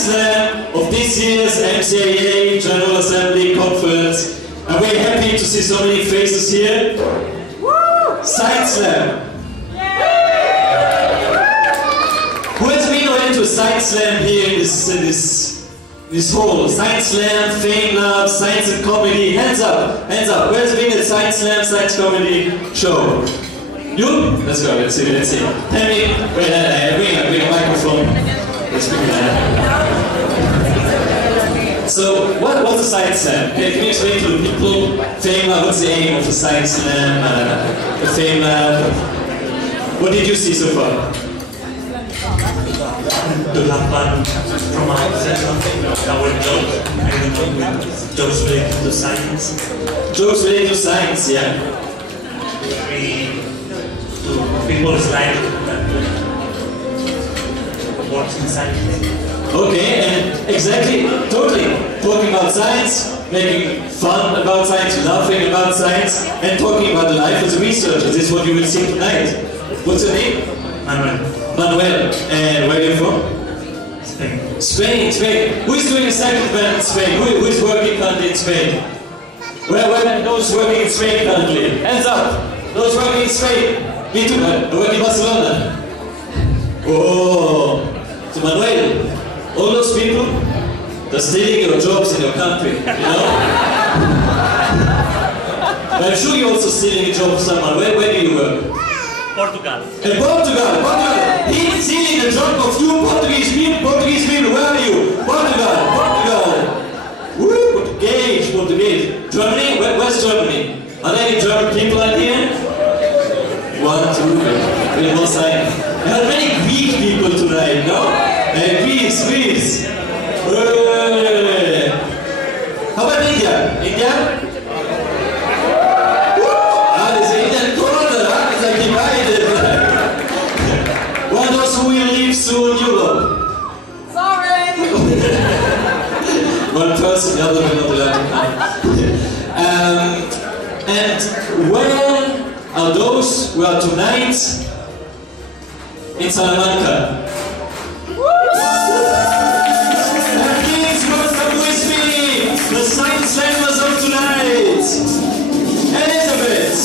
Science Slam of this year's MCAA General Assembly Conference. And we're happy to see so many faces here. Woo! Science Slam! Who has been already to a Science Slam here in this hall? Science Slam, Fame Lab, Science and Comedy. Hands up! Hands up! Who has been at Science Slam, Science Comedy show? You? Let's go, let's see, let's see. Tell me, wait, bring a microphone. Let's bring that. So, what's a Science Slam? Okay, can you explain to the people, Fame Lab, what's the aim of a Science Slam, the Fame Lab? What did you see so far? To have fun from our jokes related to science. Jokes related to science, yeah. To people's life that works in science. Okay, and exactly, totally. Talking about science, making fun about science, laughing about science, and talking about the life as a researcher. This is what you will see tonight. What's your name? Manuel. Manuel. And where are you from? Spain. Spain, Spain. Who is doing a second band in Spain? Who is working currently in Spain? Where are those working in Spain currently? Hands up! Those working in Spain! Me too, I work in Barcelona. Oh! So Manuel, all those people, they're stealing your jobs in your country, you know? But I'm sure you're also stealing a job from someone. Where do you work? Portugal. In Portugal, Portugal! He's stealing the job of you Portuguese people, where are you? Portugal! Woo! Portuguese. Germany? Where's Germany? Are there any German people out here? 1, 2, 3. One side. There are many Greek people tonight, no? Greece. How about India? India? There's an Indian corner, it's like divided. One of those who will leave soon Europe. Sorry! One person, the other will not allowed to come. And where are those who are tonight in Salamanca? And please welcome with me the Science Slammers of tonight. Elizabeth,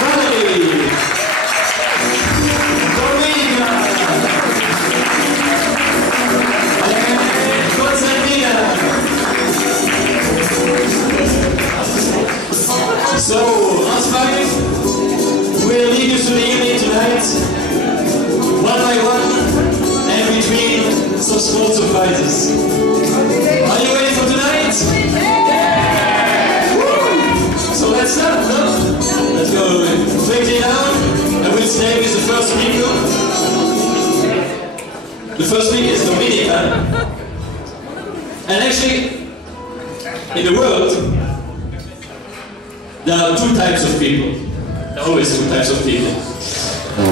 Valerie, Dominica, and Constantina. So, us five will lead you through the evening tonight, one by one, and between some small surprises. Are you ready for tonight? Woo! So let's start, no? Let's go quickly down, and we'll stay with the first speaker. The first speaker is Dominica. And actually, in the world, there are two types of people. There are always two types of people.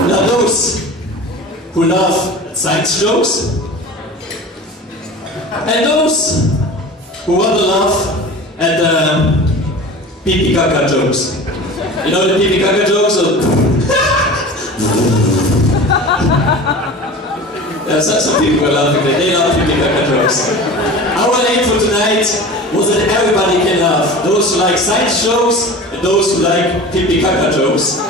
There are those who laugh at science jokes, and those who want to laugh at the pee caca jokes. You know the pee caca jokes? There are some people who are laughing, they love pee caca jokes. Our aim for tonight was that everybody can laugh. Those who like science jokes and those who like pee caca jokes.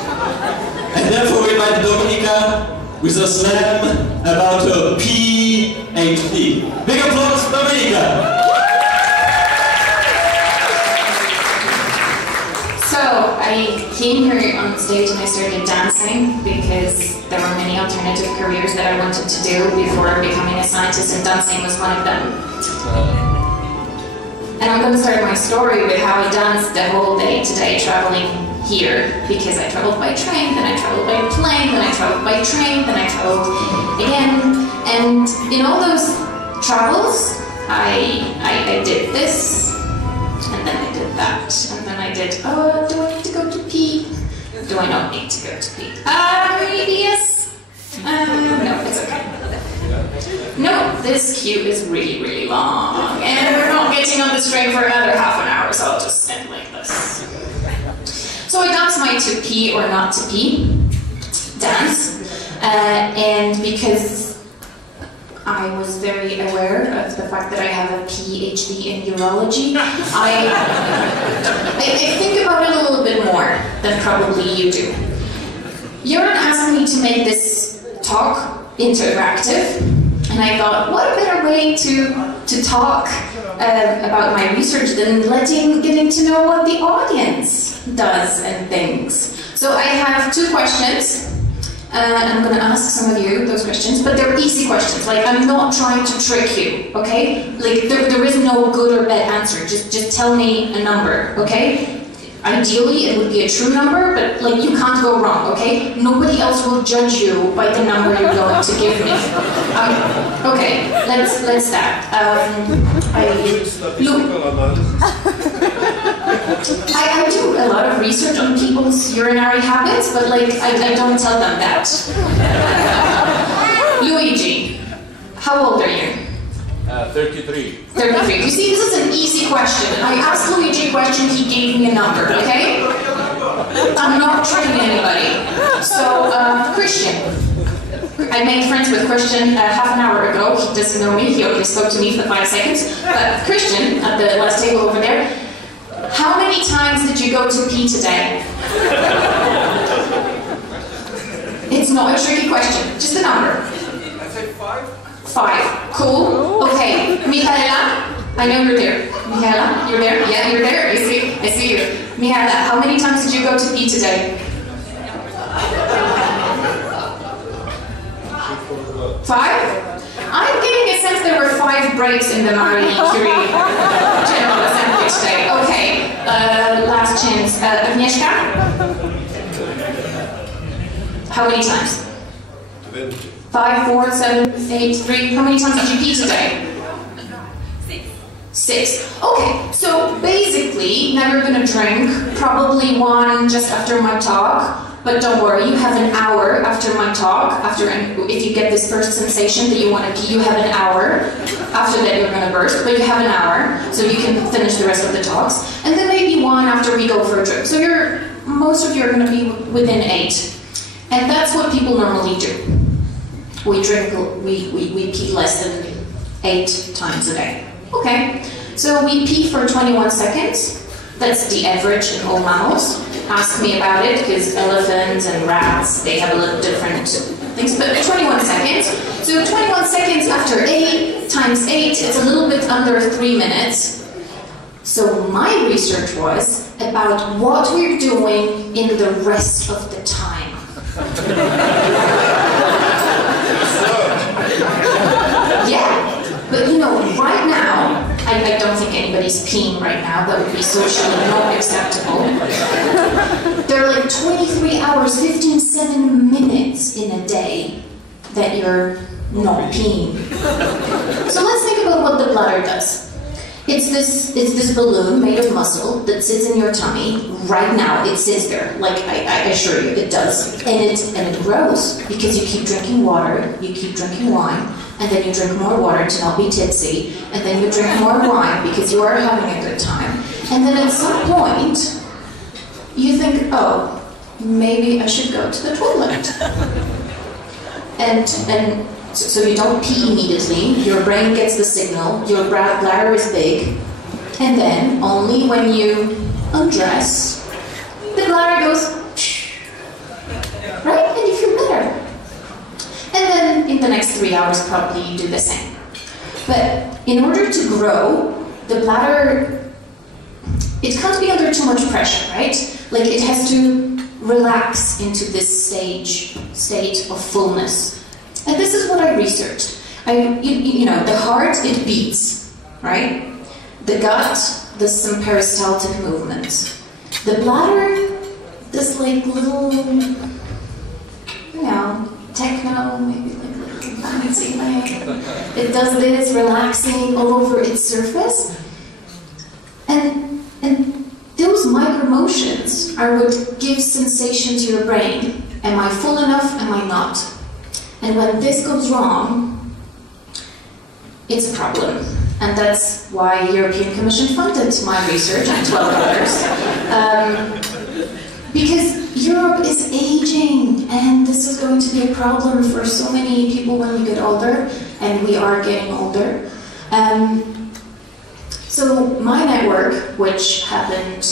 And therefore we invited Dominica with a slam about her PhD. Big applause for Dominica! So, I came here on stage and I started dancing because there were many alternative careers that I wanted to do before becoming a scientist, and dancing was one of them. And I'm going to start my story with how I danced the whole day today traveling here, because I traveled by train, then I traveled by plane, then I traveled by train, then I traveled again. And in all those travels, I did this, and then I did that, and then I did, oh, do I need to go to pee? Do I not need to go to pee? Maybe yes. No, it's okay. No, this queue is really, really long, and we're not getting on this train for another half an hour, so I'll just end like this. So I danced my to pee or not to pee dance, and because I was very aware of the fact that I have a PhD in urology. I think about it a little bit more than probably you do. Joran asked me to make this talk interactive, and I thought, what a better way to talk about my research than getting to know what the audience does and thinks. So I have 2 questions. I'm going to ask some of you those questions, but they're easy questions. Like, I'm not trying to trick you, okay? Like, there is no good or bad answer. Just tell me a number, okay? Ideally, it would be a true number, but like, you can't go wrong, okay? Nobody else will judge you by the number you're going to give me. Okay, let's start. I do a lot of research on people's urinary habits, but like, I don't tell them that. Luigi, how old are you? 33. 33. You see, this is an easy question. I asked Luigi a question, he gave me a number, okay? I'm not tricking anybody. So, Christian. I made friends with Christian half an hour ago. He doesn't know me, he only spoke to me for 5 seconds. But Christian, at the last table over there, how many times did you go to pee today? It's not a tricky question, just a number. I'd say 5. 5. Cool. Okay. Michaela, I know you're there. Michaela, you're there? Yeah, you're there. I see you. Michaela, how many times did you go to pee today? 5? I'm getting a sense there were 5 breaks in the Marie Curie General Assembly today. Okay. Last chance. Agnieszka? How many times? 5, 4, 7, 8, 3. How many times did you pee today? 6. Okay, so basically, never gonna drink. Probably 1 just after my talk. But don't worry, you have an hour after my talk. If you get this first sensation that you want to pee, you have an hour. After that, you're gonna burst, but you have an hour, so you can finish the rest of the talks. And then maybe 1 after we go for a trip. So most of you are gonna be within 8. And that's what people normally do. We pee less than 8 times a day. Okay, so we pee for 21 seconds. That's the average in all mammals. Ask me about it, because elephants and rats, they have a little different things, but 21 seconds. So 21 seconds after 8 times 8, it's a little bit under 3 minutes. So my research was about what we're doing in the rest of the time. Yeah, but you know, right now, I don't think anybody's peeing right now. That would be socially not acceptable. There are like 23 hours, 57 minutes in a day that you're not peeing. So let's think about what the bladder does. It's this balloon made of muscle that sits in your tummy right now. It sits there, like I assure you, it does, and it grows because you keep drinking water, you keep drinking wine, and then you drink more water to not be tipsy, and then you drink more wine because you are having a good time, and then at some point you think, oh, maybe I should go to the toilet, and so you don't pee immediately, your brain gets the signal, your bladder is big, and then only when you undress, the bladder goes, right? And you feel better. And then in the next 3 hours, probably you do the same. But in order to grow, the bladder, it can't be under too much pressure, right? Like, it has to relax into this state of fullness. And this is what I researched. You know, the heart, it beats, right? The gut does some peristaltic movements. The bladder does like little, you know, techno, maybe like little fancy thing. It does this, relaxing all over its surface. And those micro motions are what give sensation to your brain. Am I full enough? Am I not? And when this goes wrong, it's a problem. And that's why the European Commission funded my research and 12 others. Because Europe is aging, and this is going to be a problem for so many people when we get older. and we are getting older. So my network, which happened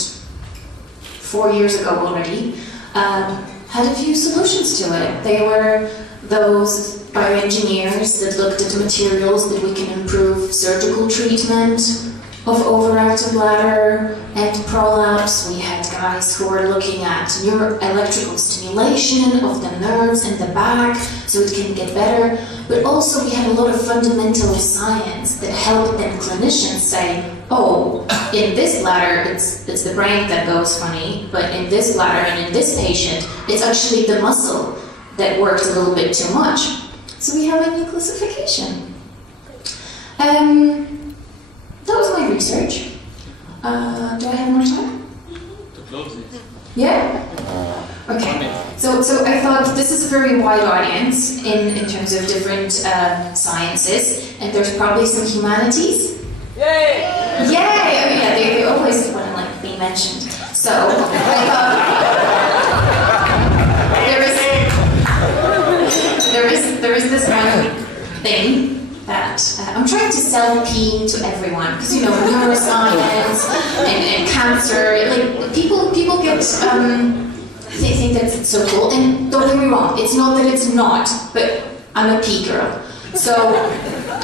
4 years ago already, had a few solutions to it. They were those bioengineers that looked at materials that we can improve surgical treatment of overactive bladder and prolapse. We had guys who were looking at electrical stimulation of the nerves in the back so it can get better. But also we had a lot of fundamental science that helped then clinicians say, oh, in this bladder it's the brain that goes funny, but in this bladder and in this patient it's actually the muscle that worked a little bit too much. So we have a new classification. That was my research. Do I have more time? To close it. Yeah? Okay. So I thought this is a very wide audience in terms of different sciences, and there's probably some humanities. Yay! Yay! Oh yeah, they always want to like be mentioned. So I thought there is this one thing that I'm trying to sell peeing to everyone, because you know, neuroscience and cancer, like people get they think that it's so cool, and don't get me wrong, it's not that it's not, but I'm a pee girl. So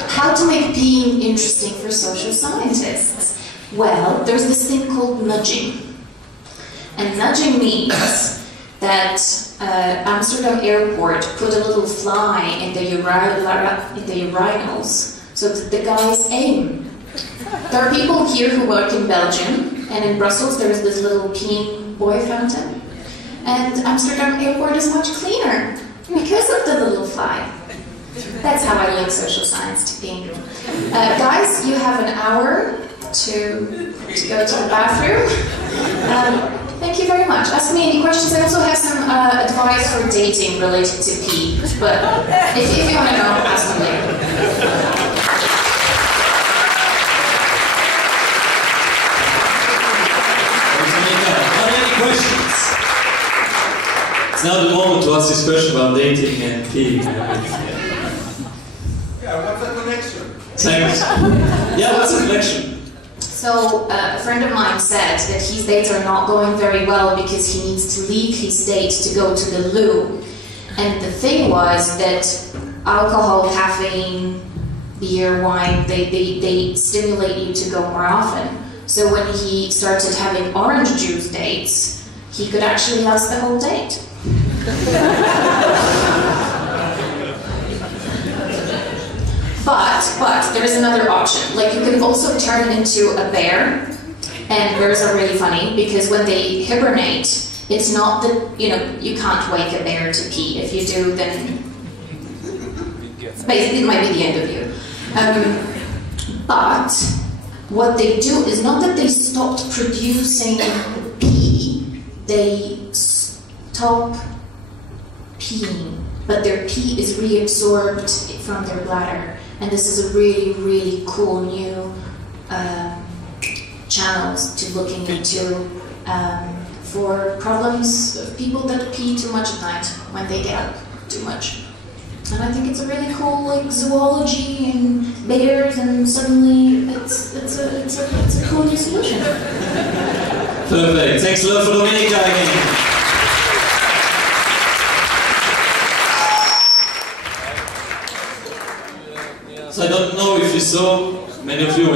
how to make peeing interesting for social scientists? Well, there's this thing called nudging, and nudging means that Amsterdam airport put a little fly in the urinals so that the guys aim. There are people here who work in Belgium, and in Brussels there is this little peeing boy fountain. And Amsterdam airport is much cleaner because of the little fly. That's how I link social science to peeing. Guys, you have an hour to go to the bathroom. Thank you very much. Ask me any questions. I also have some advice for dating related to pee, but if you want to know, ask me later. Are there any questions? It's now the moment to ask this question about dating and peeing. Yeah, what's the connection? Thanks. Yeah, what's the connection? So a friend of mine said that his dates are not going very well because he needs to leave his date to go to the loo. And the thing was that alcohol, caffeine, beer, wine, they stimulate you to go more often. So when he started having orange juice dates, he could actually last the whole date. But there is another option. Like, you can also turn into a bear, and bears are really funny because when they hibernate, it's not that, you know, you can't wake a bear to pee. If you do, then basically it might be the end of you. But what they do is not that they stopped producing pee, they stop peeing, but their pee is reabsorbed from their bladder. And this is a really, really cool new channels to looking into for problems of people that pee too much at night when they get up too much. And I think it's a really cool like zoology and bears, and suddenly it's a cool new solution. Perfect. Thanks a lot for Dominika again. So I don't know if you saw, many of you,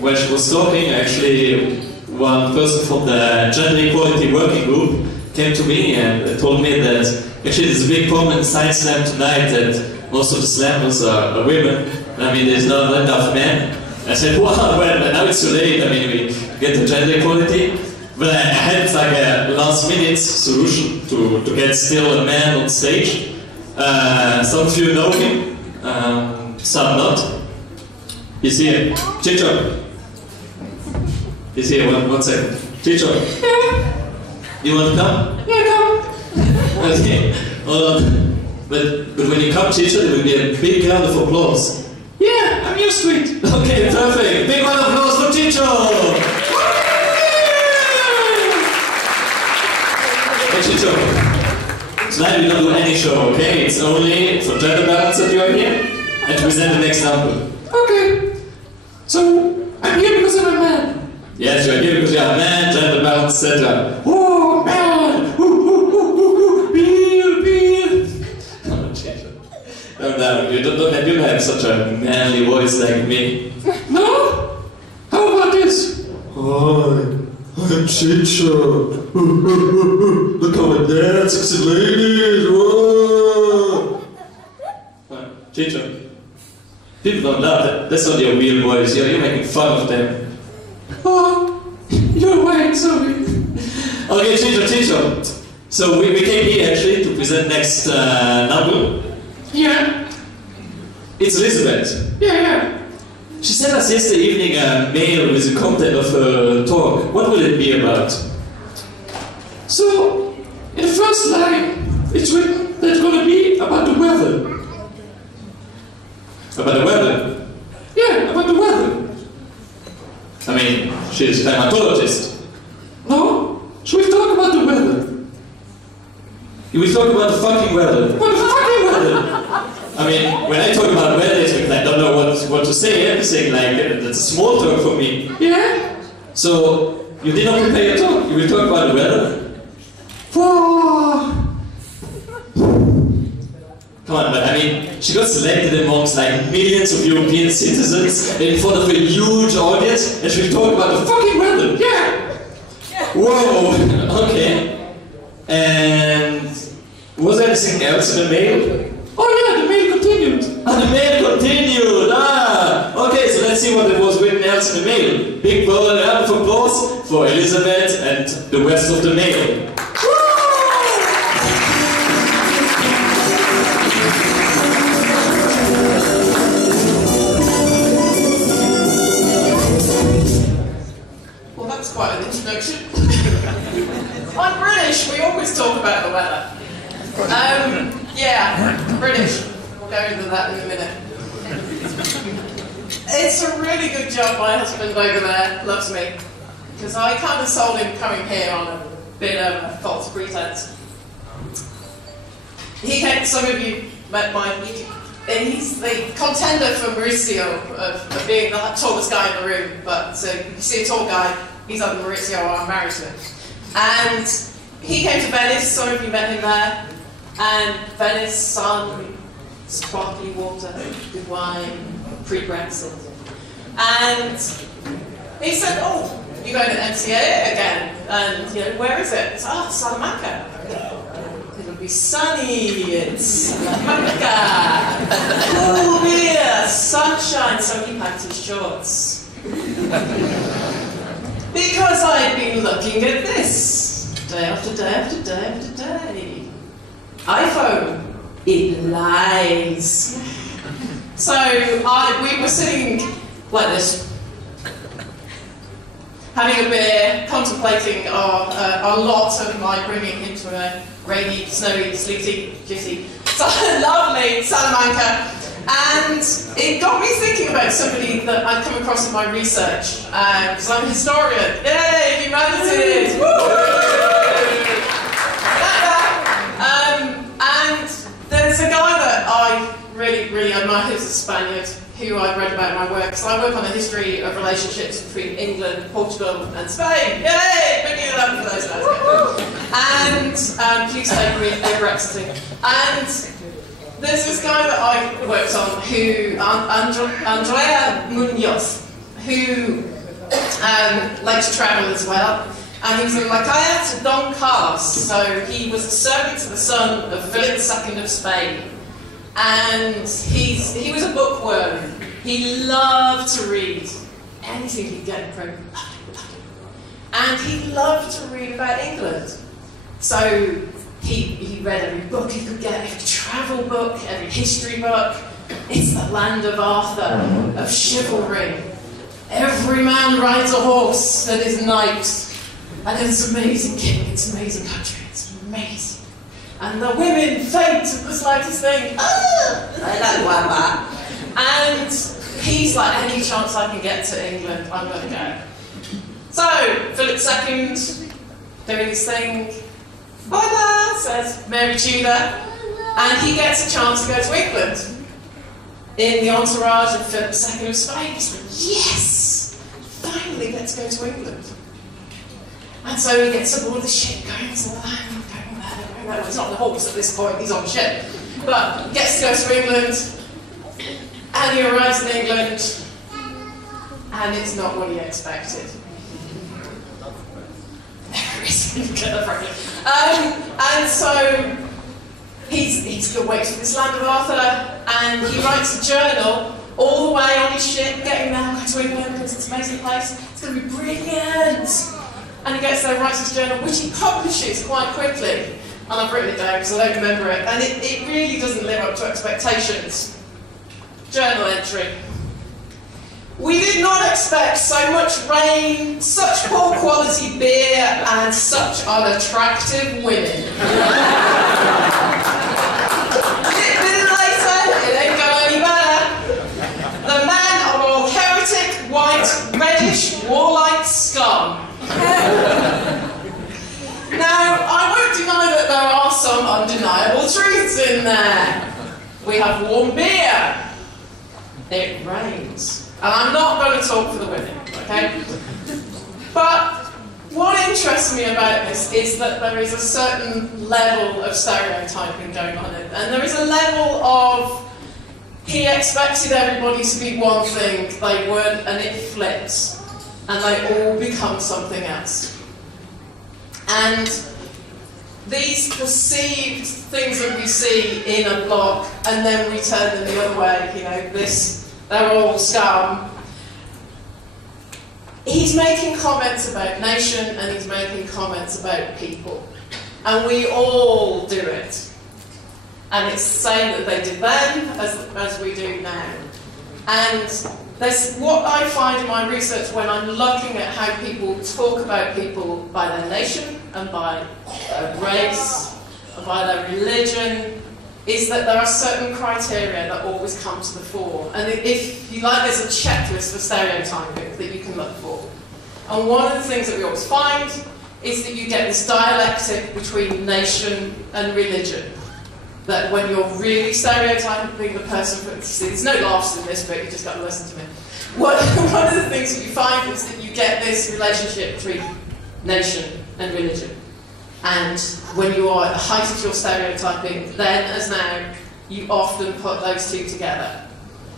when she was talking, actually one person from the Gender Equality Working Group came to me and told me that actually there's a big problem in Science Slam tonight, that most of the slammers are women. I mean, there's not enough men. I said, wow, well, now it's too late. I mean, we get the gender equality. But I had like a last minute solution to get still a man on stage. Some of you know him. Some not. He's here. Chicho. He's here. One second. Chicho. You want to come? Yeah, come. Okay. Hold on. But when you come, Chicho, there will be a big round of applause. Yeah, I'm used to it. Okay, perfect. Big round of applause for Chicho. Hey, Chicho. Tonight we don't do any show, okay? It's only for gender balance that you are here. and to present the next number. Okay. So, I'm here because I'm a man. Yes, you are here because you are a man, gentleman, etc. Oh, man! Beer! Oh, Jesus. No, you don't have such a manly voice like me. No? How about this? Hi, I'm Chicha. Look how I dance, sexy ladies. Whoa. Chicho, people don't laugh. That's not your real voice. You're making fun of them. Oh, you're right, sorry. Okay, Chicho. So we came here actually to present next number. Yeah. It's Elizabeth. Yeah. She sent us yesterday evening a mail with the content of her talk. What will it be about? So, in the first line, it's written that it's going to be about the weather. About the weather? Yeah, about the weather. I mean, she's a climatologist. No? Should we talk about the weather? You will talk about the fucking weather. About the fucking weather! I mean, when I talk about weather, it's because I don't know what to say. Everything like that's a small talk for me. Yeah? So you did not prepare your talk. You will talk about the weather. Come on, but I mean, she got selected amongst like millions of European citizens in front of a huge audience, and she will talk about the fucking weather. Yeah! Whoa. Okay. And was there anything else in the mail? Oh yeah, the mail continued. Ah, the mail continued! Okay, so let's see what it was written else in the mail. Big round of applause for Elizabeth and the rest of the mail. Well, that was quite an introduction. I'm British, we always talk about the weather. Yeah, British. We'll go into that in a minute. It's a really good job my husband over there loves me. Because I kind of sold him coming here on a bit of a false pretense. He came, some of you met my YouTube, and he's the contender for Maurizio of being the tallest guy in the room. But so you see a tall guy, he's under Maurizio, I'm married to him. And he came to Venice, some of you met him there. And Venice, sun, sparkly water, good wine, pre-Brexit. And he said, oh, you're going to MCA again? And, you know, where is it? It's, Salamanca. It'll be sunny, it's Salamanca. Cool beer, sunshine, so he packed his shorts. Because I'd been looking at this, day after day after day after day. iPhone, it lies. So we were sitting like this, having a beer, contemplating our lot of my bringing him to a rainy, snowy, sleety, jitty, lovely Salamanca. And it got me thinking about somebody that I'd come across in my research, because I'm a historian. Yay, humanities! And there's a guy that I really admire who's a Spaniard, who I've read about in my work. So I work on the history of relationships between England, Portugal and Spain. Yay! Big it up for those guys. And please stay with Brexiting. And there's this guy that I worked on, who Andrea Munoz, who likes to travel as well. And he was a lacayo to Don Carlos, so he was a servant to the son of Philip II of Spain. And he was a bookworm. He loved to read anything he'd get in print. And he loved to read about England. So he read every book he could get, every travel book, every history book. It's the land of Arthur, of chivalry. Every man rides a horse that is knight. And it's an amazing king, it's an amazing country, it's amazing. And the women faint at the slightest thing. I don't want that. And he's like, any chance I can get to England, I'm going to go. So, Philip II, doing his thing, bye-bye, says Mary Tudor, and he gets a chance to go to England. in the entourage of Philip II of Spain. He's like, yes! Finally, let's go to England. And so he gets aboard the ship, going to the land, going there. Well, he's not on the horse at this point, he's on the ship. But he gets to go to England, and he arrives in England, and it's not what he expected. And so he's away to this land of Arthur, and he writes a journal all the way on his ship, getting there, going to England because it's an amazing place. It's going to be brilliant. And he gets there, writes his journal, which he publishes quite quickly. And I've written it down because I don't remember it. And it really doesn't live up to expectations. Journal entry. We did not expect so much rain, such poor quality beer, and such unattractive women. Minutes later, it ain't got any better. The men are all heretic, white, reddish, warlike scum. Now, I won't deny that there are some undeniable truths in there. We have warm beer. It rains. And I'm not going to talk for the women, okay? But what interests me about this is that there is a certain level of stereotyping going on, and there is a level of he expected everybody to be one thing, they weren't, and it flips, and they all become something else. And these perceived things that we see in a block, and then we turn them the other way, you know, they're all scum. He's making comments about nation, and he's making comments about people. And we all do it. And it's the same that they did then as we do now. And there's what I find in my research when I'm looking at how people talk about people by their nation, and by their race, and by their religion, is that there are certain criteria that always come to the fore. And if you like, there's a checklist for stereotyping that you can look for. And one of the things that we always find is that you get this dialectic between nation and religion. That when you're really stereotyping the person, see, there's no laughs in this bit, you just got to listen to me. One of the things that you find is that you get this relationship between nation and religion. And when you are at the height of your stereotyping, then as now, you often put those two together.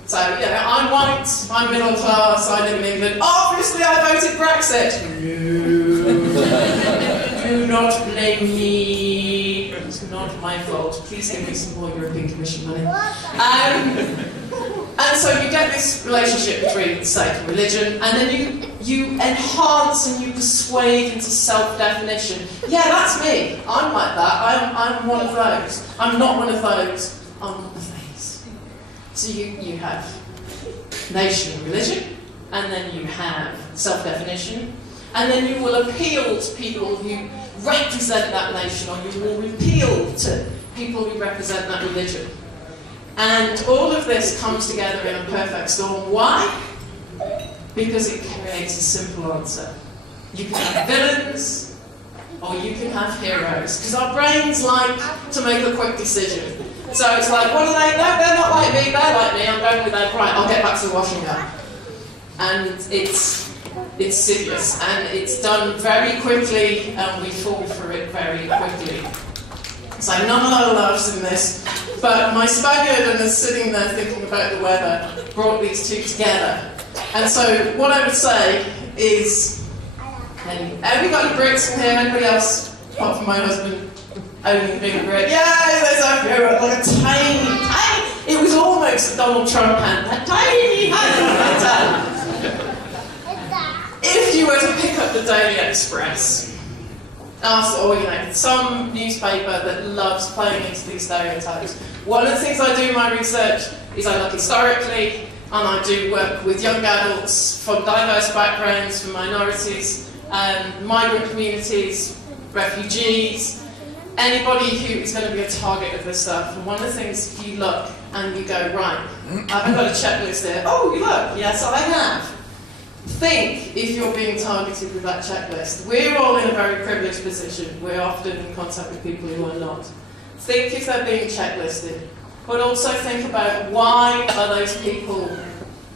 So, you know, I'm white, I'm middle class, I live in England. Obviously I voted Brexit. No. Do not blame me. It's not my fault. Please give me some more European Commission money. And so you get this relationship between state and religion, and then you enhance and you persuade into self-definition. Yeah, that's me. I'm like that. I'm one of those. I'm not one of those. I'm one of these. So you have nation and religion, and then you have self-definition, and then you will appeal to people who represent that nation, or you will appeal to people who represent that religion. And all of this comes together in a perfect storm. Why? Because it creates a simple answer. You can have villains, or you can have heroes. Because our brains like to make a quick decision. So it's like, what are they? No, they're not like me, they're like me, I'm going with them. Right, I'll get back to the washing up. And it's serious, and it's done very quickly, and we fall for it very quickly. So not a lot of laughs in this, but my Spaniard and is sitting there thinking about the weather brought these two together. And so what I would say is, have we got any Brits in here? Anybody else, apart from my husband, owning being a Brit? Yeah, there's a few, like a tiny, it was almost a Donald Trump hand, that tiny hand. If you were to pick up the Daily Express, or you know, some newspaper that loves playing into these stereotypes, one of the things I do in my research is I look historically, and I do work with young adults from diverse backgrounds, from minorities, migrant communities, refugees, anybody who is going to be a target of this stuff. And one of the things, if you look and you go, right, I've got a checklist here. Oh, you look, yes I have. Think if you're being targeted with that checklist. We're all in a very privileged position. We're often in contact with people who are not. Think if they're being checklisted. but also think about why are those people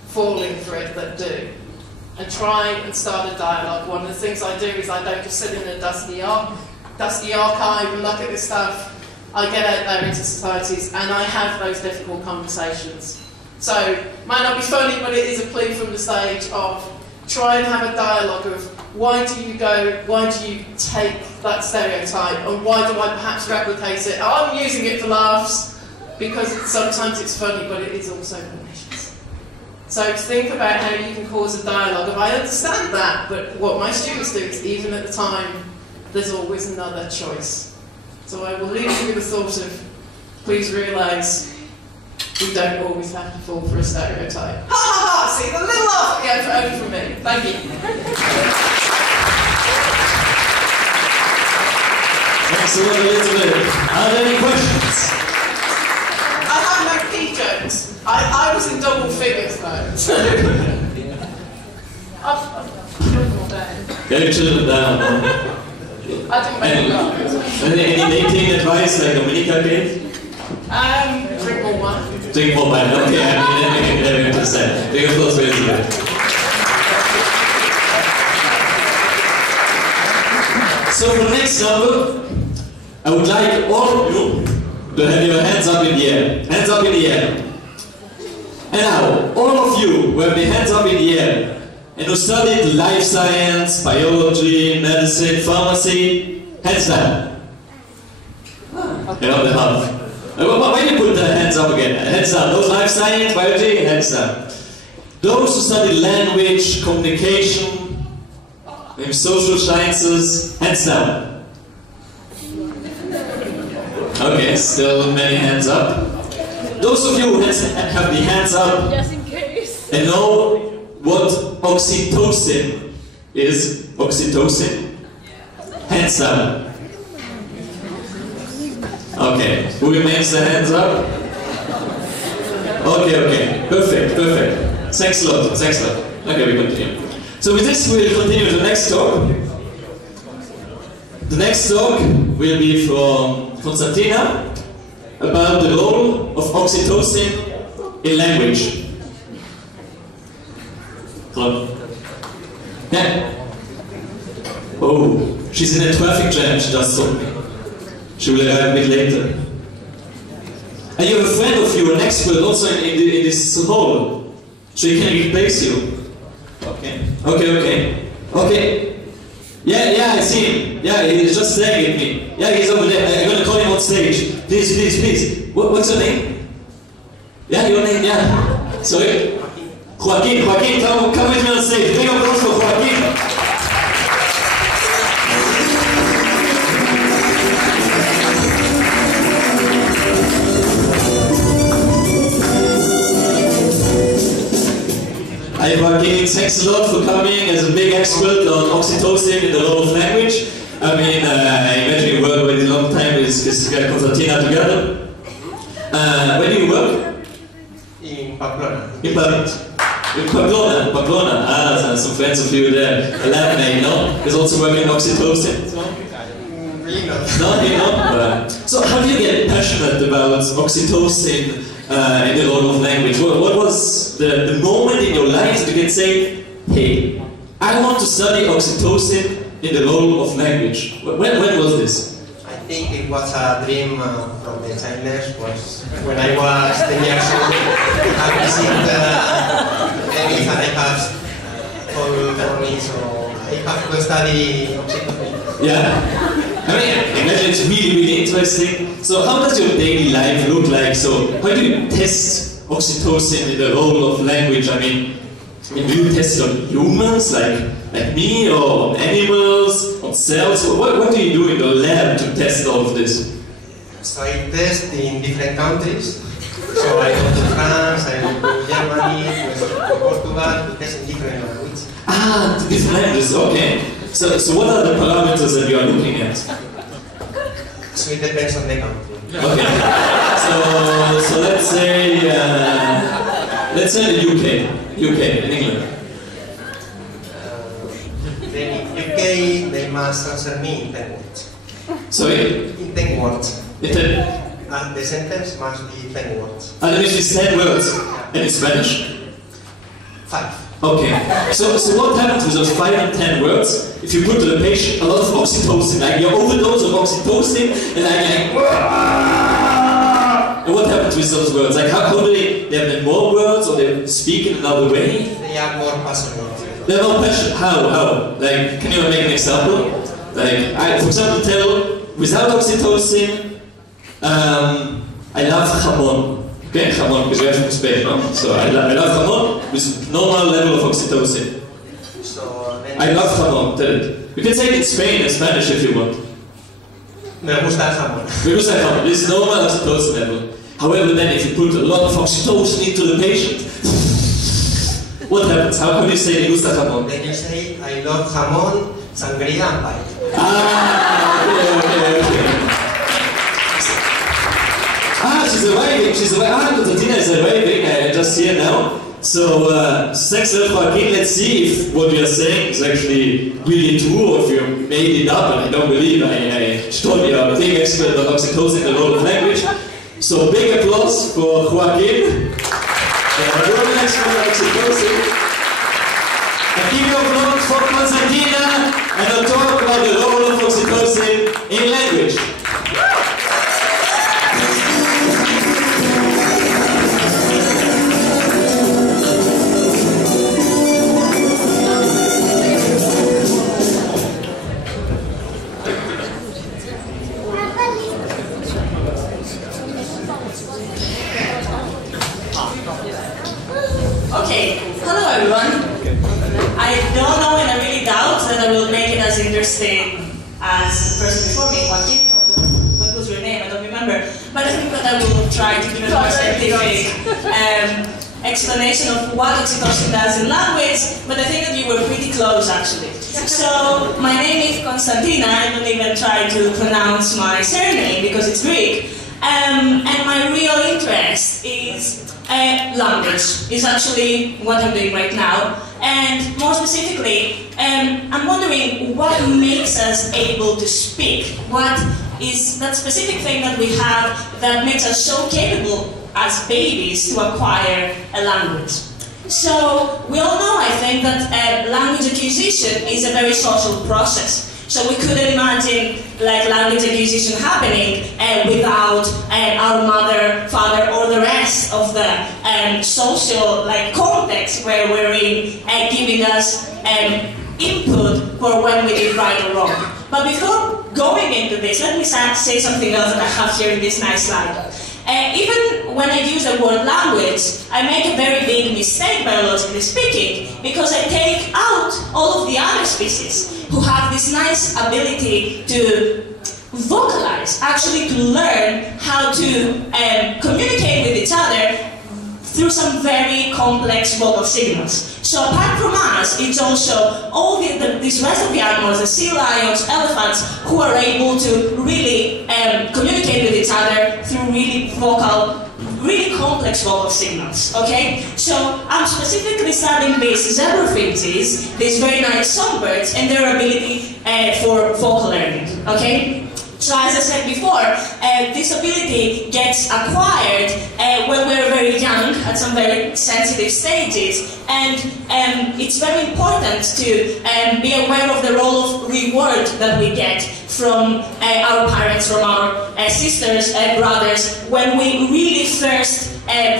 falling for it that do, and try and start a dialogue. One of the things I do is I don't just sit in a dusty archive and look at this stuff. I get out there into societies and I have those difficult conversations. So, might not be funny, but it is a plea from the stage of try and have a dialogue of why do you take that stereotype, and why do I perhaps replicate it? I'm using it for laughs because sometimes it's funny, but it is also malicious. So think about how you can cause a dialogue of I understand that, but what my students do is even at the time there's always another choice. So I will leave you with the thought of please realise we don't always have to fall for a stereotype. Ha ha ha! See, the little laugh again only from me. Thank you. Thanks a lot, Elizabeth. Are there any questions? I have no key jokes. I was in double figures though. So I've killed them all down. Get children down. I didn't make them up. Any dating advice like Dominica gave? Drink more wine. Drink more wine, okay, I mean, let me understand. Big applause for Elizabeth. So for the next number, I would like all of you to have your hands up in the air. Hands up in the air. And now, all of you who have your hands up in the air and who studied life science, biology, medicine, pharmacy, hands down. You know, the half. Why do you put the hands up again? Hands down. Those life science, biology, hands down. Those who study language, communication, maybe social sciences, hands down. Okay, still many hands up. Those of you who have the hands up just in case and know what oxytocin is, oxytocin, hands down. Okay, who remains the hands up? Okay, perfect. Thanks a lot. Okay, we continue. So with this we will continue the next talk. The next talk will be from Konstantina about the role of oxytocin in language. Hello. Yeah. Oh, she's in a traffic jam, she just told me. She will arrive a bit later. And you have a friend of you, an expert also in this hall. So he can replace you. Okay. Yeah, I see him. Yeah, he's just staring at me. Yeah, he's over there. I'm gonna call him on stage. Please. What's your name? Yeah, your name, yeah. Sorry? Joaquin, come with me on stage. Big applause for Joaquin. Hi Joaquin, thanks a lot for coming as a big expert on oxytocin in the role of language. I mean, I imagine you work already a long time with Konstantina together. Where do you work? In Pamplona. In Pamplona. Ah, some friends of you there. A lab mate, no? Is also working on oxytocin. Really not. No, you know? So how do you get passionate about oxytocin in the role of language? What was the moment in your life that you can say, hey, I want to study oxytocin in the role of language? When was this? I think it was a dream from the childhood. Was when I was 10 years old. I visited Venice and I have all for me, so I have to study oxytocin. Yeah. I mean, imagine it's really interesting. So how does your daily life look like? So how do you test oxytocin in the role of language? I mean, do you test it on humans, like me, or on animals, on cells? What do you do in the lab to test all of this? So I test in different countries. So I go to France, I go to Germany, to Portugal, to test in different languages. Ah, different languages, okay. So what are the parameters that you are looking at? So it depends on the country. Okay. So let's say the UK in England. Then in UK they must answer me in 10 words. Sorry? In 10 words. In And the sentence must be 10 words. And it is 10 words. And in Spanish? 5. Okay. So what happens with those 5 and 10 words if you put to the patient a lot of oxytocin, like you overdose of oxytocin, and and what happens with those words? Like how do they have more words, or they speak in another way? They are more passionate. They're more passionate. How? Like, can you make an example? Like, for example, tell without oxytocin, I love jamón. Okay, jamón, because we have from Spain, no? So I love jamón with normal level of oxytocin. So then I love jamón, tell it. You can say it in Spain and Spanish if you want. me gusta el jamón. Me gusta el jamón. This is normal oxytocin level. However, then if you put a lot of oxytocin into the patient, what happens? How do you say me gusta jamón? Then you say, I love jamón, sangría and pie. Okay. She's arriving. Constantina is arriving. I just here now. So, thanks a lot, Joaquin. Let's see if what we are saying is actually really true, or if you made it up, and I don't believe. She told me I'm a big expert on oxytocin and the role of language. So, big applause for Joaquin. A German expert on oxytocin. And give you applause for Constantina and I'll talk about the role of oxytocin in language. Okay, hello everyone. I don't know and I really doubt that I will make it as interesting as the person before me, Joaquin. What was your name? I don't remember. But I think that I will try to give a more scientific explanation of what oxytocin does in language, but I think that you were pretty close actually. So, my name is Constantina. I don't even try to pronounce my surname because it's Greek. And my real interest is language. Is actually what I'm doing right now. And more specifically, I'm wondering what makes us able to speak. What is that specific thing that we have that makes us so capable as babies to acquire a language? So we all know, I think, that language acquisition is a very social process. So we couldn't imagine like language acquisition happening without our mother, father, or the rest of the social context where we're in, giving us input for when we did right or wrong. But before going into this, let me say something else that I have here in this nice slide. Even when I use the word language, I make a very big mistake, biologically speaking, because I take out all of the other species who have this nice ability to vocalize, actually to learn how to communicate with each other through some very complex vocal signals. So apart from us, it's also all this rest of the animals, the sea lions, elephants, who are able to really communicate with each other through really complex vocal signals, okay? So I'm specifically studying these zebra finches, these very nice songbirds, and their ability for vocal learning, okay? So as I said before, this ability gets acquired when we're very young, at some very sensitive stages, and it's very important to be aware of the role of reward that we get from our parents, from our sisters and brothers, when we really first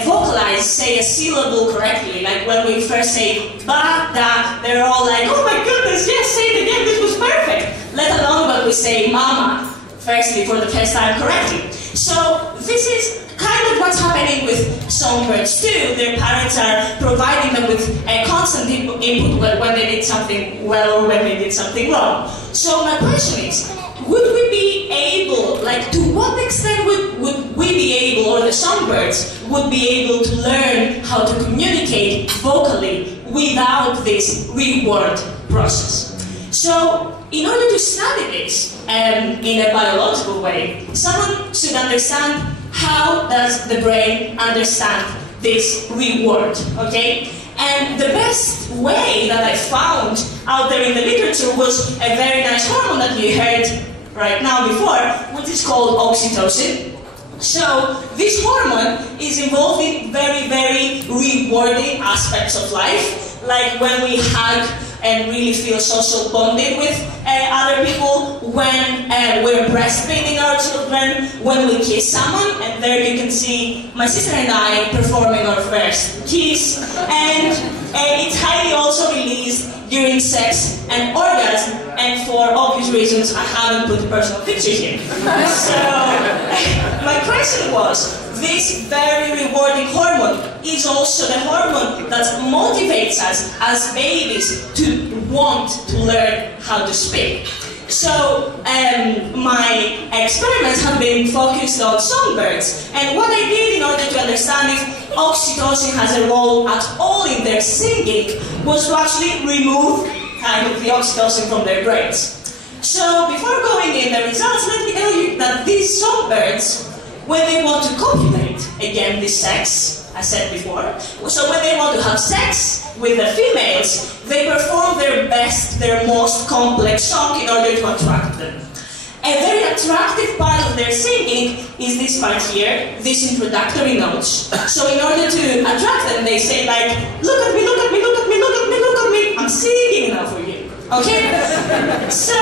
vocalize, say a syllable correctly, like when we first say ba, da, they're all like, oh my goodness, yes, say it again, this was perfect, let alone when we say mama, firstly, for the first time correctly. So this is kind of what's happening with songbirds too. Their parents are providing them with a constant input when they did something well or when they did something wrong. So my question is, would we be able, to what extent would we be able, or the songbirds would be able to learn how to communicate vocally without this reward process? So, in order to study this in a biological way, someone should understand how does the brain understand this reward, okay? And the best way that I found out there in the literature was a very nice hormone that you heard right now before, which is called oxytocin. So this hormone is involved in very, very rewarding aspects of life, like when we hug and really feel social bonding with other people, when we're breastfeeding our children, when we kiss someone, and there you can see my sister and I performing our first kiss, and it's highly also released during sex and orgasm, and for obvious reasons I haven't put a personal picture here. So my question was, this very rewarding hormone is also the hormone that motivates us as babies to want to learn how to speak. So my experiments have been focused on songbirds, and what I did in order to understand if oxytocin has a role at all in their singing was to actually remove kind of the oxytocin from their brains. So before going in the results, let me tell you that these songbirds, when they want to copulate, again this sex, I said before, so when they want to have sex with the females, they perform their best, their most complex song in order to attract them. A very attractive part of their singing is this part here, these introductory notes. So in order to attract them, they say like, look at me, look at me, look at me, look at me, look at me, I'm singing now for you. Okay? So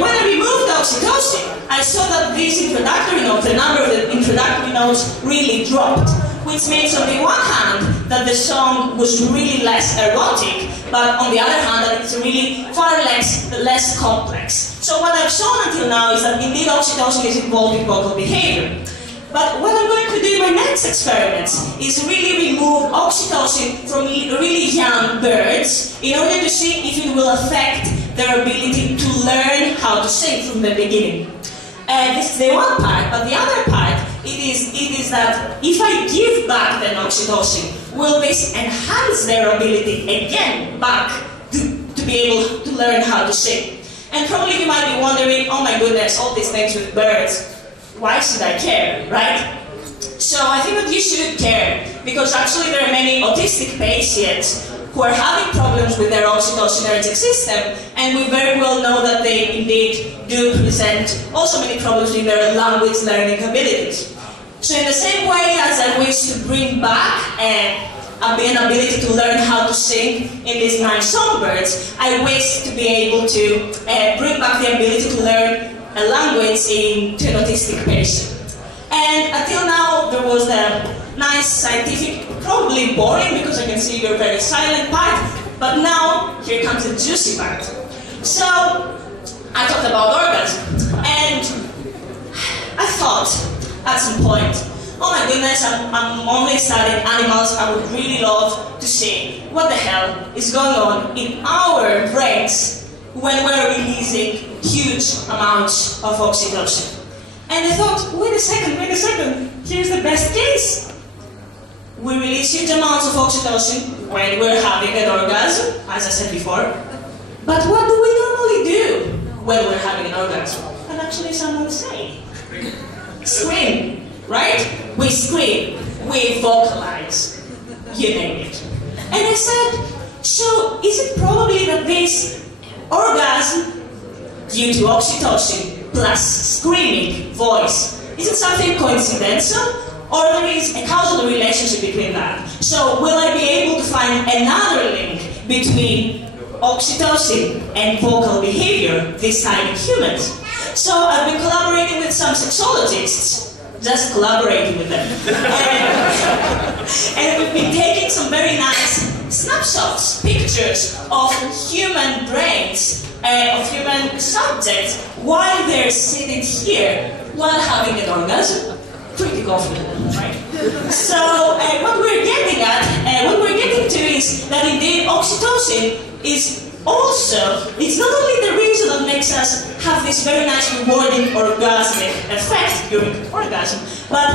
when I removed oxytocin, I saw that these introductory notes, the number of the introductory notes really dropped, which means on the one hand that the song was really less erotic, but on the other hand that it's really far less complex. So what I've shown until now is that indeed oxytocin is involved in vocal behavior. But what I'm going to do in my next experiments is really remove oxytocin from really young birds in order to see if it will affect their ability to learn how to sing from the beginning. This is the one part, but the other part it is that if I give back the oxytocin, will this enhance their ability again back to be able to learn how to sing? And probably you might be wondering, oh my goodness, all these things with birds, why should I care, right? So I think that you should care, because actually there are many autistic patients who are having problems with their oxytocinergic system, and we very well know that they indeed do present also many problems with their language learning abilities. So in the same way as I wish to bring back an ability to learn how to sing in these 9 songbirds, I wish to be able to bring back the ability to learn a language to an autistic patient. And until now there was a nice scientific, probably boring because I can see you're very silent part, but now here comes the juicy part. So I talked about orgasm, and I thought at some point, oh my goodness, I'm only studying animals, I would really love to see what the hell is going on in our brains when we're releasing huge amounts of oxytocin. And I thought, wait a second, here's the best case. We release huge amounts of oxytocin when we're having an orgasm, as I said before. But what do we normally do when we're having an orgasm? And actually someone say, scream, right? We scream, we vocalize, you name it. And I said, so is it probably that this orgasm due to oxytocin plus screaming voice, is it something coincidental, or there is a causal relationship between that? So will I be able to find another link between oxytocin and vocal behavior, this time in humans? So I've been collaborating with some sexologists, just collaborating with them. And we've been taking some very nice snapshots, pictures of human brains, of human subjects, while they're sitting here, while having an orgasm. Pretty comfortable, right? So what we're getting to is that indeed oxytocin is also, it's not only the reason that makes us have this very nice rewarding orgasmic effect during orgasm, but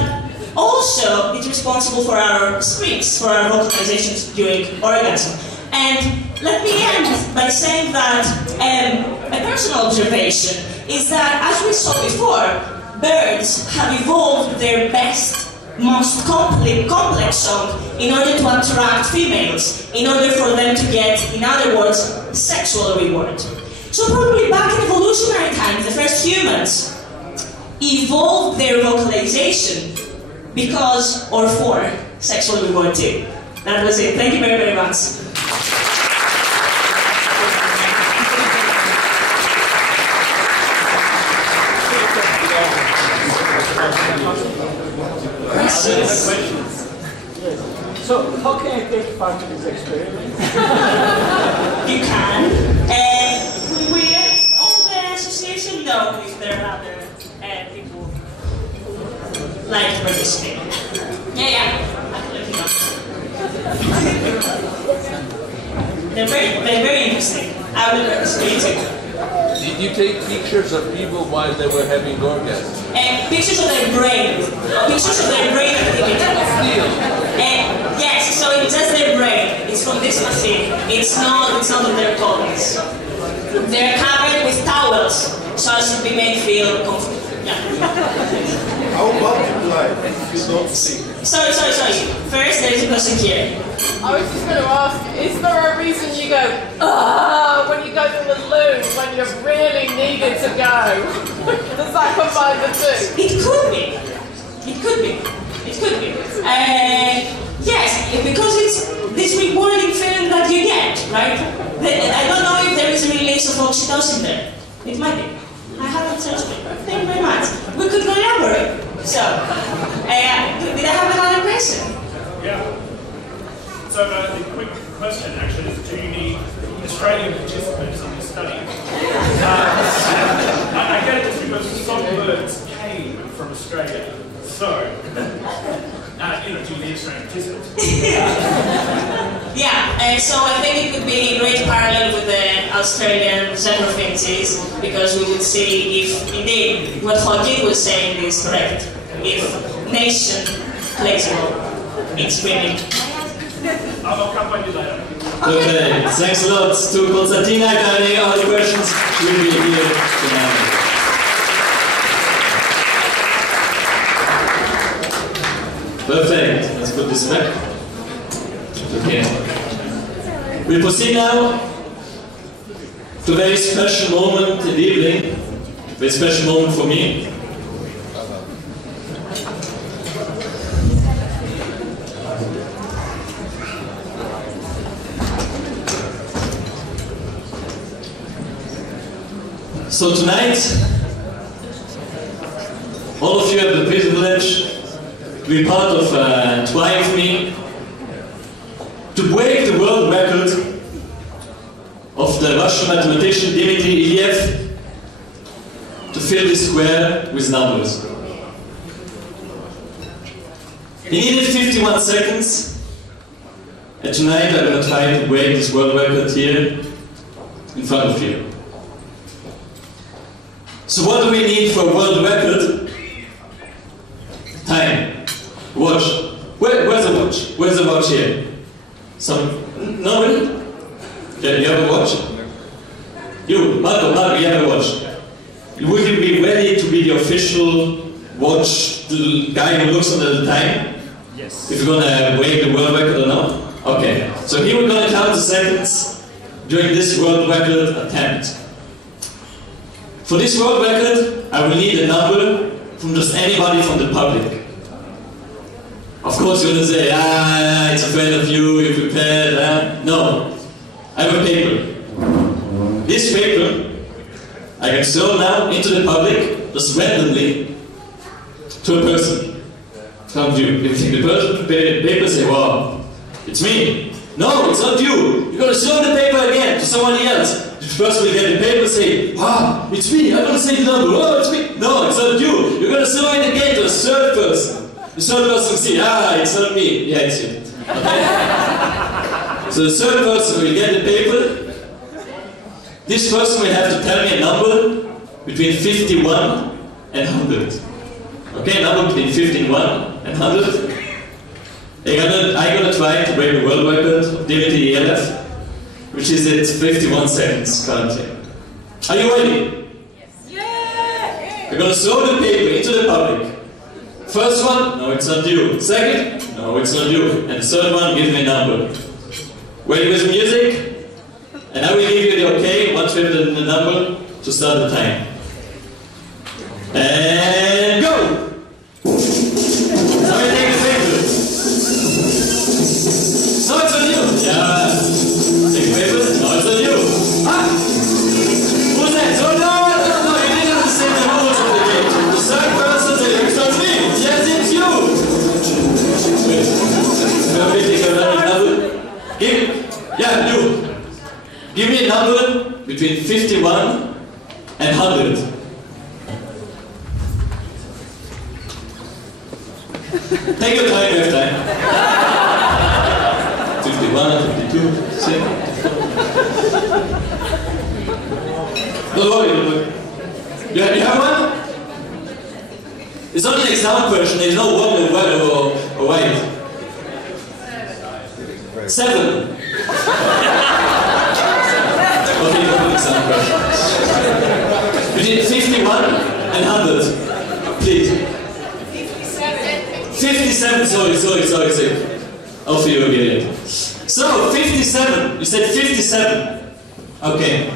also it's responsible for our screams, for our vocalizations during orgasm. And let me end by saying that a personal observation is that, as we saw before, birds have evolved their best, most complex song in order to attract females, in order for them to get, in other words, sexual reward. So probably back in evolutionary times, the first humans, evolved their vocalization because or for sexual reward too. That was it. Thank you very, very much. Questions? So, how can I take part in this experiment? You can. We all the association know if there are other people who like to participate. Yeah. I'll let you know. They're very interesting. I will participate too. Did you take pictures of people while they were having orgasms? Pictures of their brain. Pictures of their brain activity. Yes, so it's just their brain. It's from this machine. It's not of their bodies. They're covered with towels, so as to be made feel comfortable. Yeah. How about you like? You don't see. Sorry. First, there is a question here. I was just going to ask, is there a reason you go, when you go to the loo, when you really needed to go? Does that combine the two? It could be. Yes, because it's this rewarding feeling that you get, right? I don't know if there is a release of oxytocin there. It might be. I haven't searched it. Thank you very much. We could go elaborate. So, did I have another question? Yeah. So the quick question actually is, do you need Australian participants in this study? I get it because some birds came from Australia. So, do you need Australian participants? Yeah, so I think it would be a great parallel with the Australian zebra finches, because we would see if indeed what Joaquin was saying is correct. If nation plays a role in swimming. I'll come back to you later. Okay, thanks a lot to Konstantina covering all the questions. We'll be here tonight. Perfect. Let's put this back. Okay. We'll proceed now to a very special moment in the evening. A very special moment for me. So tonight, all of you have the privilege to be part of Try with me, to break the world record of the Russian mathematician Dmitry Ilyev, to fill this square with numbers. He needed 51 seconds, and tonight I'm going to try to break this world record here in front of you. So what do we need for a world record? Time. Watch. Where's the watch? Where's the watch here? Nobody? Yeah, you have a watch? You, Marco, you have a watch. Would you be ready to be the official watch, the guy who looks at the time? Yes. If you're gonna break the world record or not? Okay. So here we're gonna count the seconds during this world record attempt. For this world record, I will need a number from just anybody from the public. Of course you're going to say, it's a friend of you, you prepared, No. I have a paper. This paper, I can throw now into the public, just randomly, to a person. From you. If the person prepared the paper, say, wow, it's me. No, it's not you. You're going to throw the paper again to somebody else. The person will get the paper and say, wow, it's me. I'm going to say the number. Oh, it's me. No, it's not you. You're going to throw it again to a third person. The third person will say, it's not me. Yeah, it's you. Okay? So the third person will get the paper. This person will have to tell me a number between 51 and 100. Okay, number between 51 and 100. I'm gonna try to break the world record of Dmitry Ilyev, which is at 51 seconds currently. Are you ready? Yes. Yeah! We're gonna throw the paper into the public. First one, no, it's not you. Second, no, it's not you. And the third one, give me a number. Ready with the music? And I will give you the okay once we have the number to start the time. And Yeah, you. Give me a number between 51 and 100. Take your time, you have time. 51, 52, 54. Don't worry, don't worry. You have one? It's not an exam question, there's no one or white. 7. Okay, no exam question. Between 51 and 100. Please. 57, sorry. I'll feel you again. So, 57. You said 57. Okay.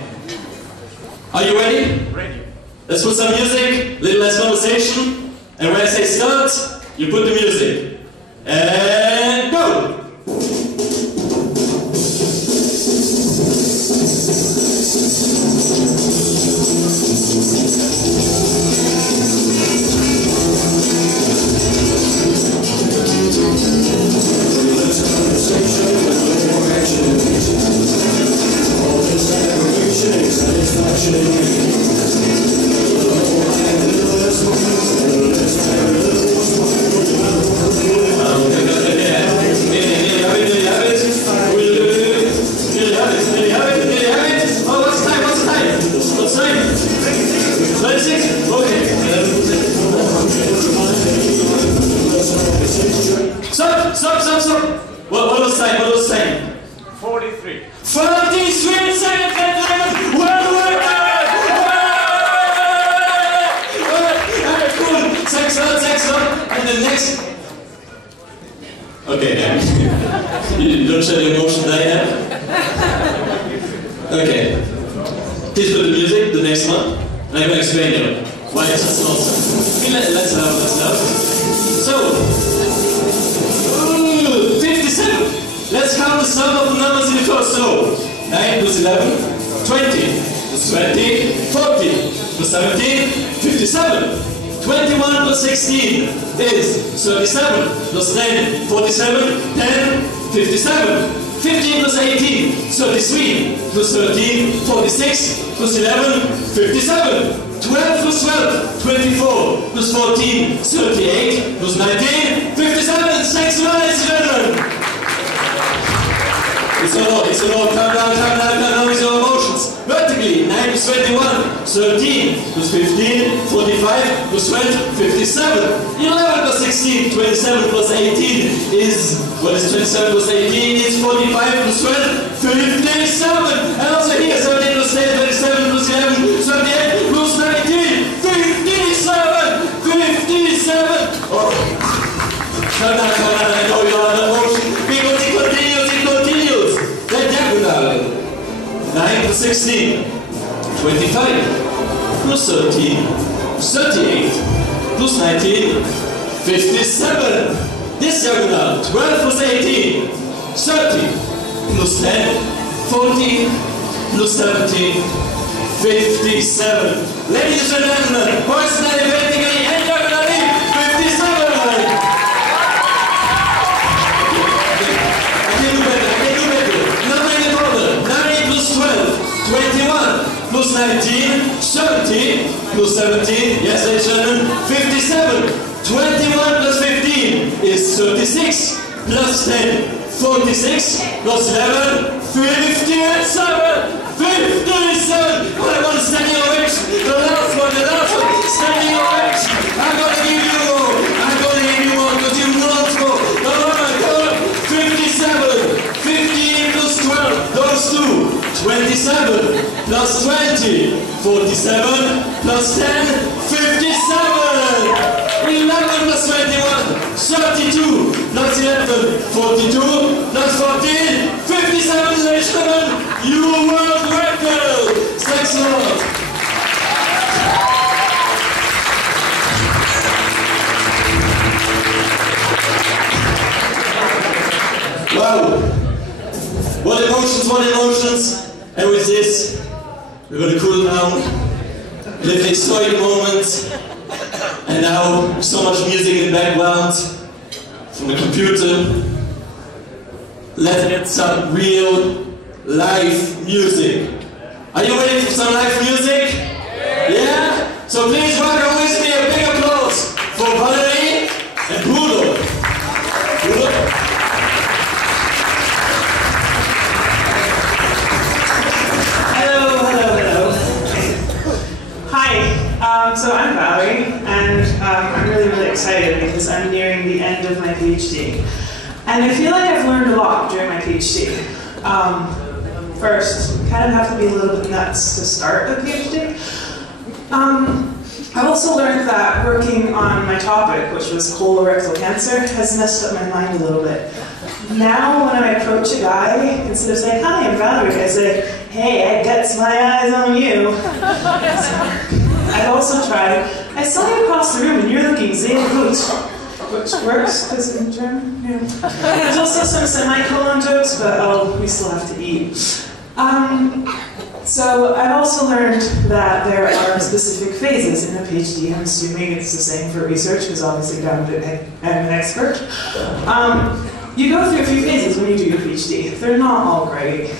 Are you ready? Ready. Let's put some music, little less conversation. And when I say start, you put the music. And go! Stop! What was time? 43. 43 seconds, well worked! Cool! Thanks a lot. And the next... Okay, you don't show the emotion that I have. Okay. Please put the music, the next one. And I'm going to explain you why it's just nonsense. Okay, let's have. So... 57. Let's count the sum of the numbers in the first row. 9 plus 11, 20. Plus 20, 40. Plus 17, 57. 21 plus 16 is 37. Plus 10, 47. 10, 57. 15 plus 18, 33. Plus 13, 46. Plus 11, 57. 12 plus 12, 24. Plus 14, 38. Plus 19, 57. 6 ladies and gentlemen. It's a lot. Calm down with your emotions. Vertically, 9 plus 21, 13 plus 15, 45 plus 20, 57. 11 plus 16, 27 plus 18 is, what is 27 plus 18? Is 45 plus 12, 57. And also here, 17 plus 10, 27 plus 11, 78 plus 19, 57. Oh. Calm down, I know you are under emotion. Because it continues. The diagonal. 9 plus 16, 25, plus 13, 38, plus 19, 57. This diagonal, 12 plus 18, 30, plus 10, 14, plus 17, 57. Ladies and gentlemen, personally, vertically, and diagonally, 57. I can do better. Number in the corner, 9 plus 12, 21, plus 19, 30, plus 17, yes, ladies and gentlemen, 57. 21 plus 15 is 36, plus 10, 46, plus 11, 57. 57! What I want a standing ovation. The last one, standing ovation. I'm gonna give you more. Because you not more. Come on. 57. 15 plus 12, those two. 27 plus 20, 47 plus 10, 57. 11 plus 21, 32 plus 11, 42 plus 14, 57, ladies and gentlemen, you world record! Thanks a lot! Wow! What emotions! And with this, we're going to cool down, live historic moments. And now, so much music in the background, from the computer. let's get some real live music. Are you ready for some live music? Yeah? So please welcome with me a big applause for Valerie and Bruno. Hello. Hi, so I'm Valerie, and I'm really excited because I'm nearing the end of my PhD. And I feel like I've learned a lot during my PhD. First, you kind of have to be a little bit nuts to start a PhD. I also learned that working on my topic, which was colorectal cancer, has messed up my mind a little bit. Now, when I approach a guy, instead of saying, "Hi, I'm Valerie," I say, "Hey, I gets my eyes on you." I've also tried, "I saw you across the room and you're looking sehr gut," which works, because in German, yeah. There's also some semicolon jokes, but we still have to eat. So I've also learned that there are specific phases in a PhD. I'm assuming it's the same for research, because obviously I'm an expert. You go through a few phases when you do your PhD. They're not all great.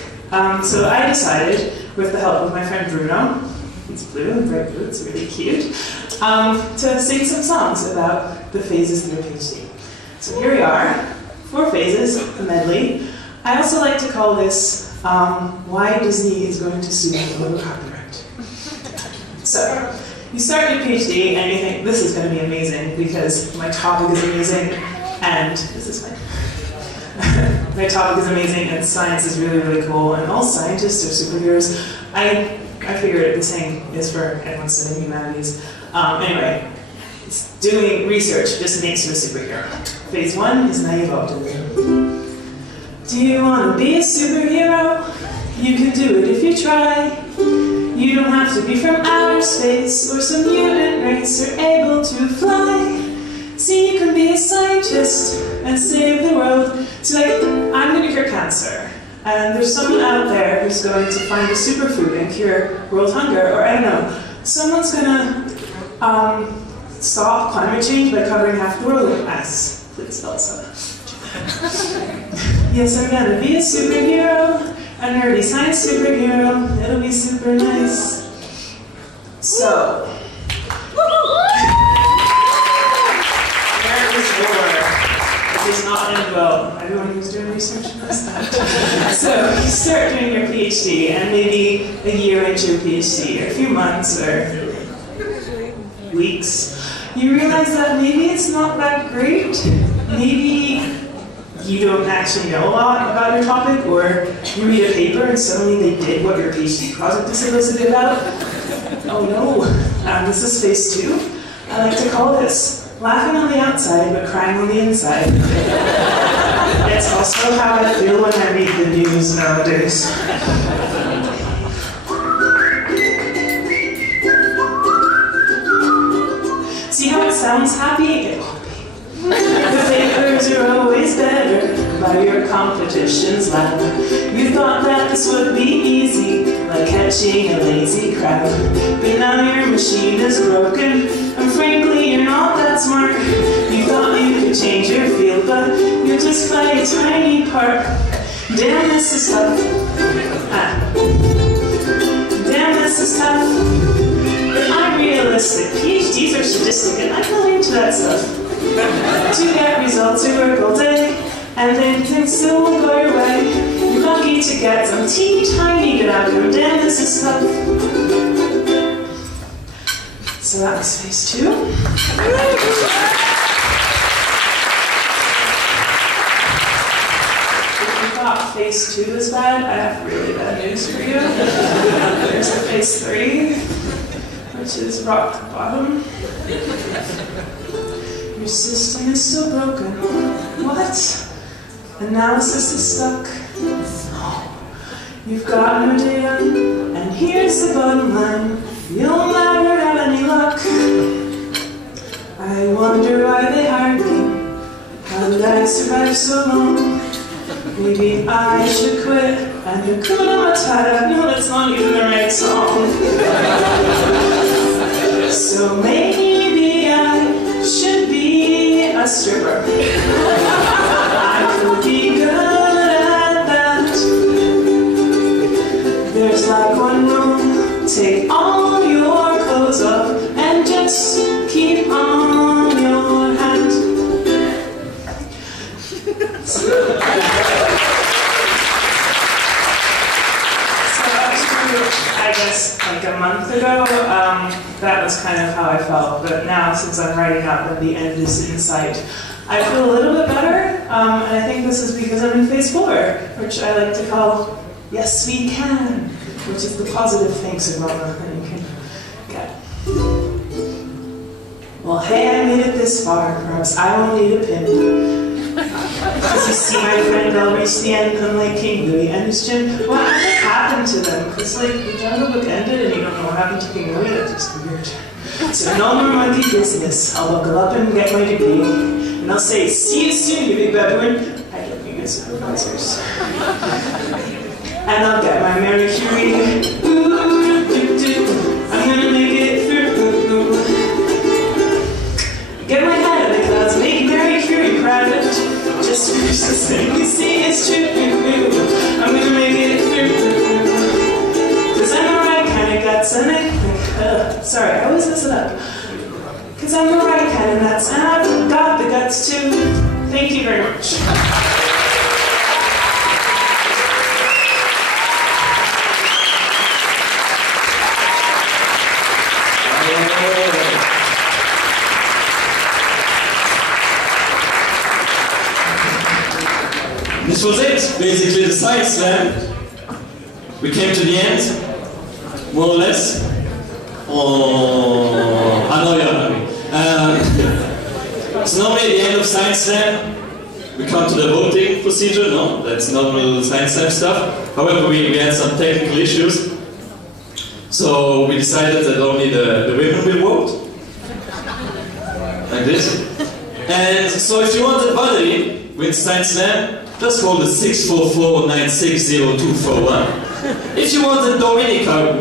So I decided, with the help of my friend Bruno, he's blue and bright blue, it's really cute, to sing some songs about the phases in your PhD. So here we are, 4 phases, a medley. I also like to call this why Disney is going to sue me over copyright. So, you start your PhD and you think, this is going to be amazing because my topic is amazing and this is fine. My topic is amazing and science is really cool and all scientists are superheroes. I figured the same is for anyone studying humanities. Anyway, doing research just makes you a superhero. Phase 1 is naive optimism. Do you want to be a superhero? You can do it if you try. You don't have to be from outer space or some mutant race. You're able to fly. See, you can be a scientist and save the world. So like, I'm going to cure cancer. And there's someone out there who's going to find a superfood and cure world hunger. Or I don't know, someone's going to stop climate change by covering half the world with ice. Please don't say that. Yes, I'm gonna be a superhero, a nerdy science superhero. It'll be super nice. So, where is war? It does not end well. Everyone who's doing research knows that. So, you start doing your PhD, and maybe a year into your PhD, or a few months, or weeks, you realize that maybe it's not that great. Maybe you don't actually know a lot about your topic, or you read a paper and suddenly they did what your PhD project is supposed to be about. Oh no, this is phase 2. I like to call this laughing on the outside but crying on the inside. It's also how I feel when I read the news nowadays. See how it sounds happy? It won't be. The papers are always better by your competition's lab. You thought that this would be easy, like catching a lazy crab. But now your machine is broken, and frankly you're not that smart. You thought you could change your field, but you just play a tiny part. Damn, this is tough. Damn, this is tough. But I'm realistic. PhDs are sadistic, and I'm not into that stuff. To get results, you work all day, and then things still won't go your way. You're lucky to get some teeny tiny good outcome. Damn, this is tough. So that was phase 2. If you thought phase 2 was bad, I have really bad news for you. There's the phase 3, which is rock bottom. Your system is so broken. What? Analysis is stuck. You've got no data, and here's the bottom line. You'll never have any luck. I wonder why they hired me. How did I survive so long? Maybe I should quit. And Hakuna Matata. No, that's not even the right song. So maybe I should be a stripper. I could be good at I guess, like a month ago, that was kind of how I felt. But now, since I'm writing out that the end is in sight, I feel a little bit better. And I think this is because I'm in phase 4, which I like to call Yes We Can, which is the positive thanks aroma that you can get. Well, hey, I made it this far. Perhaps I won't need a pin. As you see, my friend, I'll reach the end unlike King Louis and his chin. What happened to them? Because, like, the Jungle Book ended and you don't know what happened to King Louis. That's just weird. So no more monkey business. I'll buckle up and get my degree. And I'll say, see you soon, you big baboon. I don't think it's supervisors. And I'll get my Marie Curie. I'm gonna make it through. Get my head in the clouds, make Marie Curie private. Just finish this thing, you see it's true. I'm gonna make it through. Cause I'm the right kind of guts and sorry, I always mess it up. Cause I'm the right kind of nuts and I've got the guts too. Thank you very much. This was it, basically the science slam. We came to the end, more or less. Oh, I know you're hungry. So normally at the end of science slam, we come to the voting procedure. No, that's normal science slam stuff. However, we had some technical issues. So we decided that only the women will vote. Like this. And so if you want a buddy with science slam, just call the 644-960-241. If you want the Dominica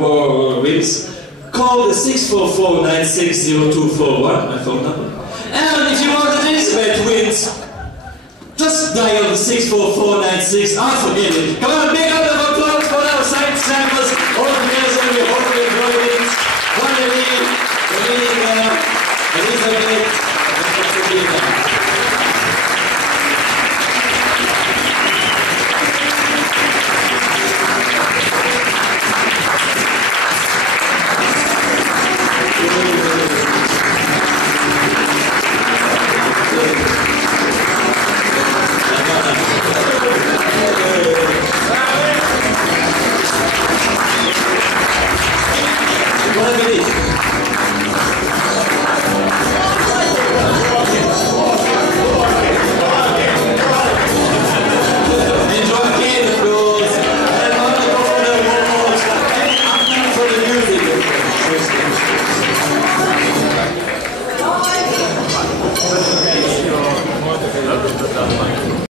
wins, call the 644-960-241, my phone number. And if you want the Elizabeth wins, just dial the 644-96. I forget it. Come on, big up